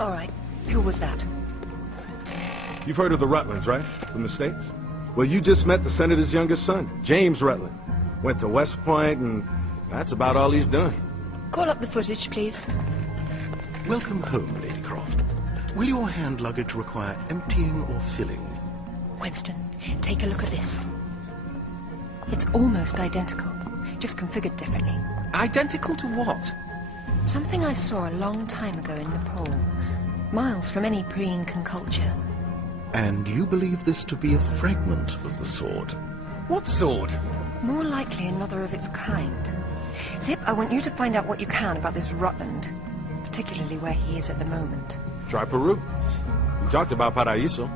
All right. Who was that? You've heard of the Rutlands, right? From the States? Well, you just met the senator's youngest son, James Rutland. Went to West Point, and that's about all he's done. Call up the footage, please. Welcome home, Lady Croft. Will your hand luggage require emptying or filling? Winston, take a look at this. It's almost identical, just configured differently. Identical to what? Something I saw a long time ago in Nepal, miles from any pre-Incan culture. And you believe this to be a fragment of the sword? What sword? More likely another of its kind. Zip, I want you to find out what you can about this Rutland, particularly where he is at the moment. Try Peru. We talked about Paraíso.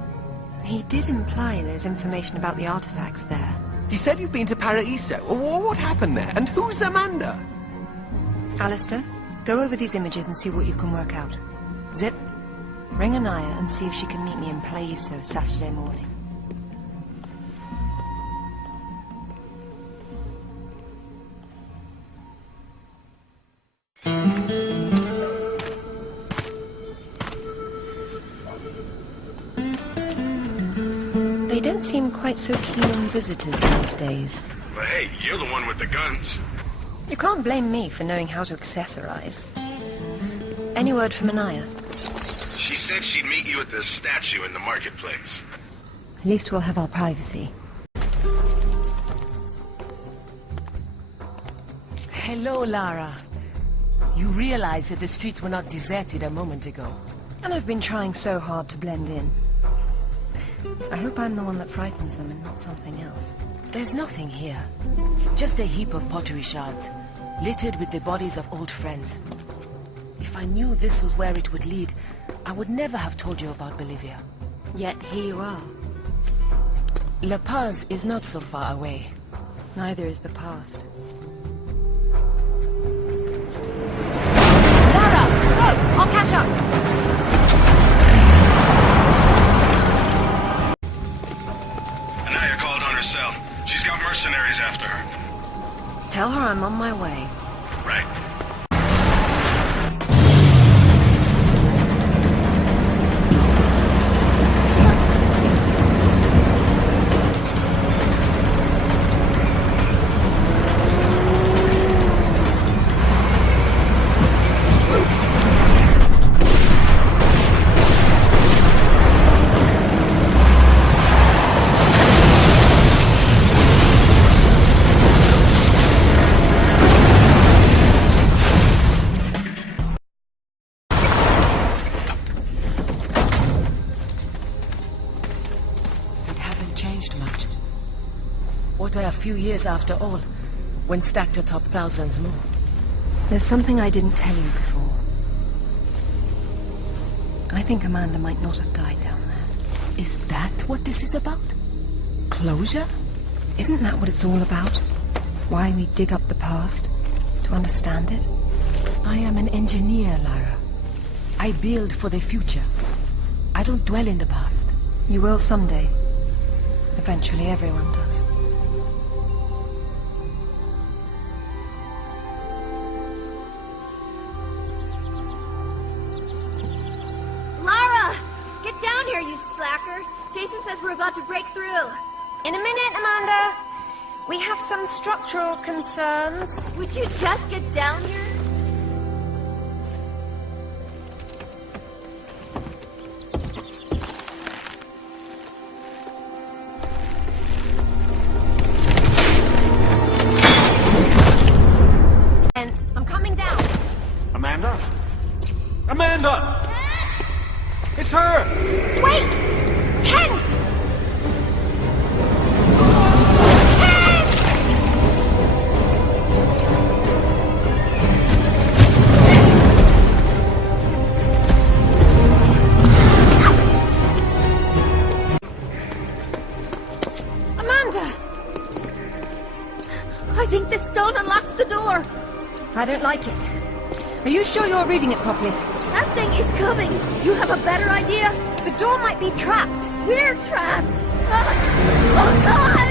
He did imply there's information about the artifacts there. He said you've been to Paraíso. What happened there? And who's Amanda? Alistair, go over these images and see what you can work out. Zip, ring Anaya and see if she can meet me in Paraíso Saturday morning. They don't seem quite so keen on visitors these days. But hey, you're the one with the guns. You can't blame me for knowing how to accessorize. Any word from Anaya? She said she'd meet you at the statue in the marketplace. At least we'll have our privacy. Hello, Lara. You realize that the streets were not deserted a moment ago. And I've been trying so hard to blend in. I hope I'm the one that frightens them and not something else. There's nothing here. Just a heap of pottery shards, littered with the bodies of old friends. If I knew this was where it would lead, I would never have told you about Bolivia. Yet here you are. La Paz is not so far away. Neither is the past. Lara, go! I'll catch up! Anaya called on her cell. She's got mercenaries after her. Tell her I'm on my way. Right. What are a few years after all, when stacked atop thousands more? There's something I didn't tell you before. I think Amanda might not have died down there. Is that what this is about? Closure? Isn't that what it's all about? Why we dig up the past? To understand it? I am an engineer, Lara. I build for the future. I don't dwell in the past. You will someday. Eventually everyone does. Lara! Get down here, you slacker! Jason says we're about to break through. In a minute, Amanda. We have some structural concerns. Would you just get down here? I'm coming down. Amanda? Amanda! It's her! Wait! Kent! Amanda! I think this stone unlocks the door. I don't like it. Are you sure you're reading it properly? That thing is coming. You have a better idea? The door might be trapped. We're trapped. Oh, God!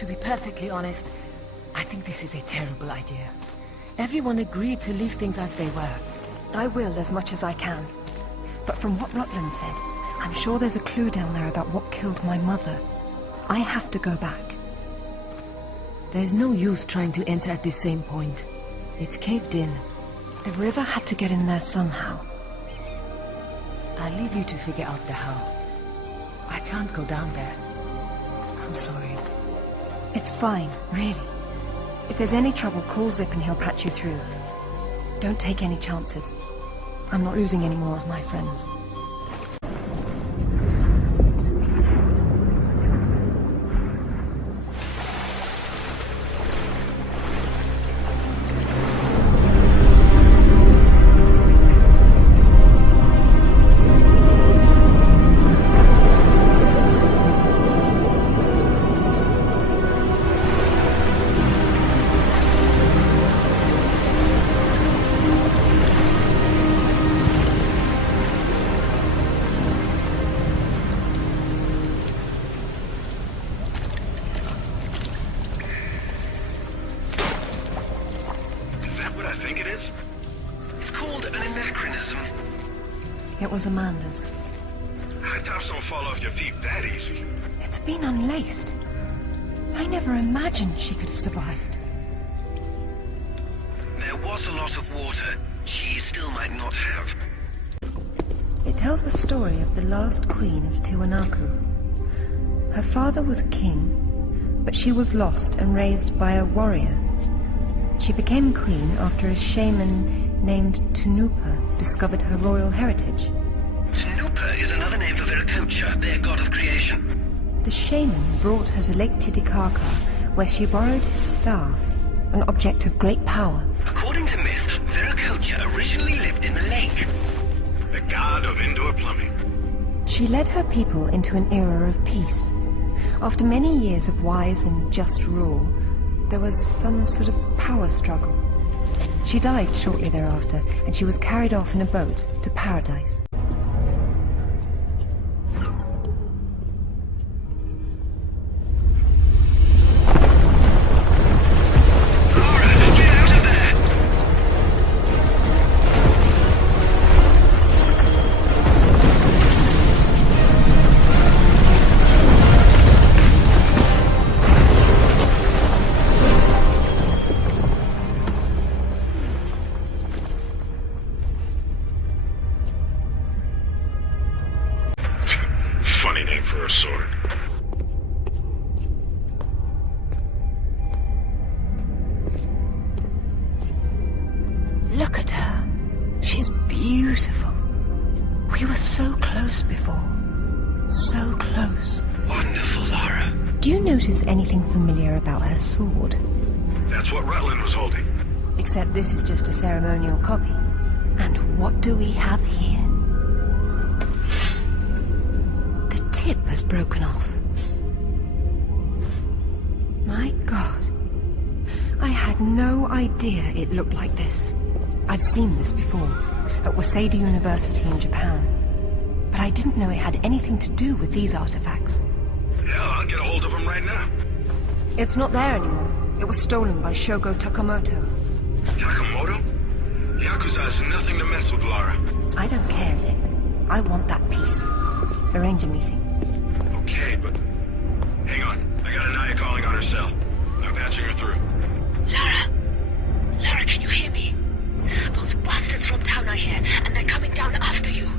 To be perfectly honest, I think this is a terrible idea. Everyone agreed to leave things as they were. I will as much as I can. But from what Rutland said, I'm sure there's a clue down there about what killed my mother. I have to go back. There's no use trying to enter at the same point. It's caved in. The river had to get in there somehow. I'll leave you to figure out the how. I can't go down there. I'm sorry. It's fine, really. If there's any trouble, call Zip and he'll patch you through. Don't take any chances. I'm not losing any more of my friends. It was Amanda's. High tops don't fall off your feet that easy. It's been unlaced. I never imagined she could have survived. There was a lot of water. She still might not have. It tells the story of the last queen of Tiwanaku. Her father was king, but she was lost and raised by a warrior. She became queen after a shaman named Tunupa discovered her royal heritage. Tunupa is another name for Viracocha, their god of creation. The shaman brought her to Lake Titicaca, where she borrowed his staff, an object of great power. According to myth, Viracocha originally lived in the lake. The god of indoor plumbing. She led her people into an era of peace. After many years of wise and just rule, there was some sort of power struggle. She died shortly thereafter, and she was carried off in a boat to paradise. Funny name for a sword. Look at her. She's beautiful. We were so close before. So close. Wonderful, Lara. Do you notice anything familiar about her sword? That's what Rutland was holding. Except this is just a ceremonial copy. And what do we have here? The tip has broken off. My God. I had no idea it looked like this. I've seen this before, at Waseda University in Japan. But I didn't know it had anything to do with these artifacts. Yeah, I'll get a hold of him right now. It's not there anymore. It was stolen by Shogo Takamoto. Takamoto? Yakuza has nothing to mess with, Lara. I don't care, Zip. I want that piece. Arrange a meeting. Okay, but... Hang on. I got Anaya calling on her cell. I'm patching her through. Lara! Lara, can you hear me? Those bastards from town are here, and they're coming down after you.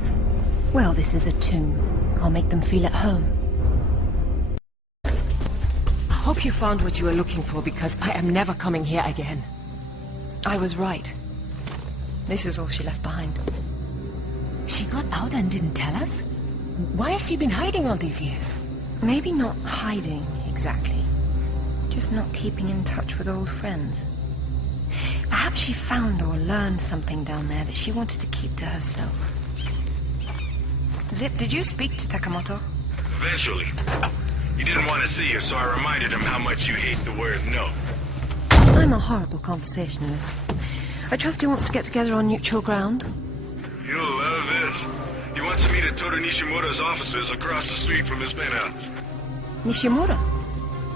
Well, this is a tomb. I'll make them feel at home. I hope you found what you were looking for, because I am never coming here again. I was right. This is all she left behind. She got out and didn't tell us? Why has she been hiding all these years? Maybe not hiding, exactly. Just not keeping in touch with old friends. Perhaps she found or learned something down there that she wanted to keep to herself. Zip, did you speak to Takamoto? Eventually. He didn't want to see you, so I reminded him how much you hate the word no. I'm a horrible conversationalist. I trust he wants to get together on neutral ground. You'll love this. He wants to meet at Toru Nishimura's offices across the street from his penthouse. Nishimura?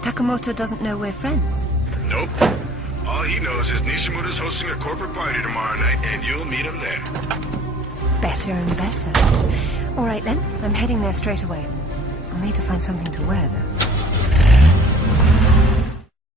Takamoto doesn't know we're friends. Nope. All he knows is Nishimuto's hosting a corporate party tomorrow night, and you'll meet him there. Better and better. All right then, I'm heading there straight away. I'll need to find something to wear, though.